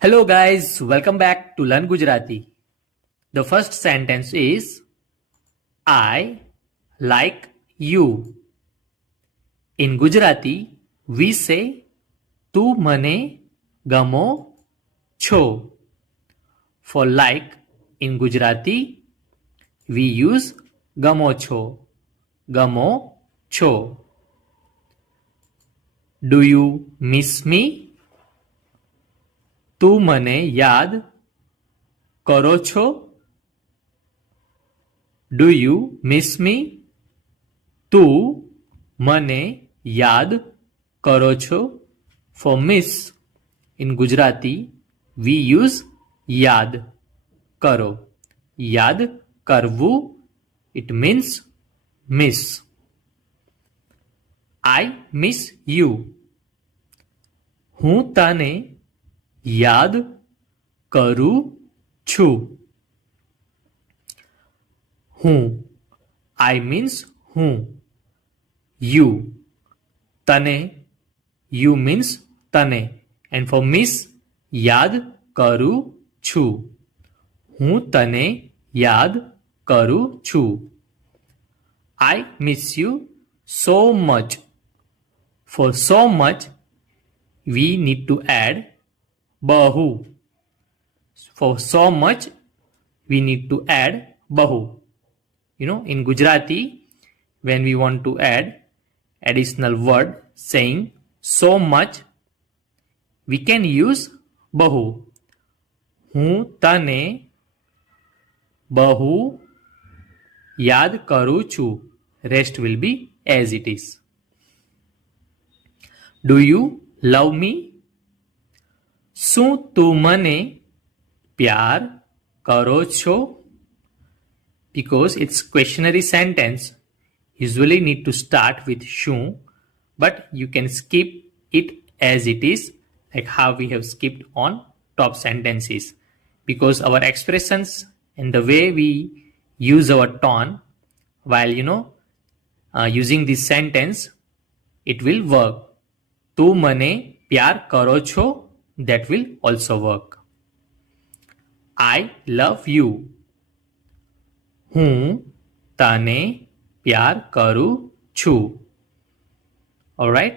Hello guys, welcome back to Learn Gujarati. The first sentence is I like you. In Gujarati, we say તું મને ગમો છો. For like in Gujarati, we use ગમો છો. ગમો છો. Do you miss me? તું મને યાદ કરો છો? Do you miss me? તું મને યાદ કરો છો? For miss in Gujarati, we use યાદ કરો. યાદ કરવું, it means miss. I miss you. હું તને યાદ કરું છું. હું, I means હું. You, તને, you means તને. And for miss, યાદ કરું છું. હું તને યાદ કરું છું. I miss you so much. For so much, we need to add બહુ. For so much, we need to add બહુ. You know, in Gujarati, when we want to add additional word saying so much, we can use બહુ. હું તને બહુ યાદ કરું છું. Rest will be as it is. Do you love me? શું તું મને પ્યાર કરો છો? Because it's questionary sentence, usually need to start with શું, but you can skip it as it is, like how we have skipped on top sentences. Because our expressions and the way we use our tone while using this sentence, it will work. તું મને પ્યાર કરો છો? That will also work. I love you. હું તને પ્યાર કરું છું. Alright?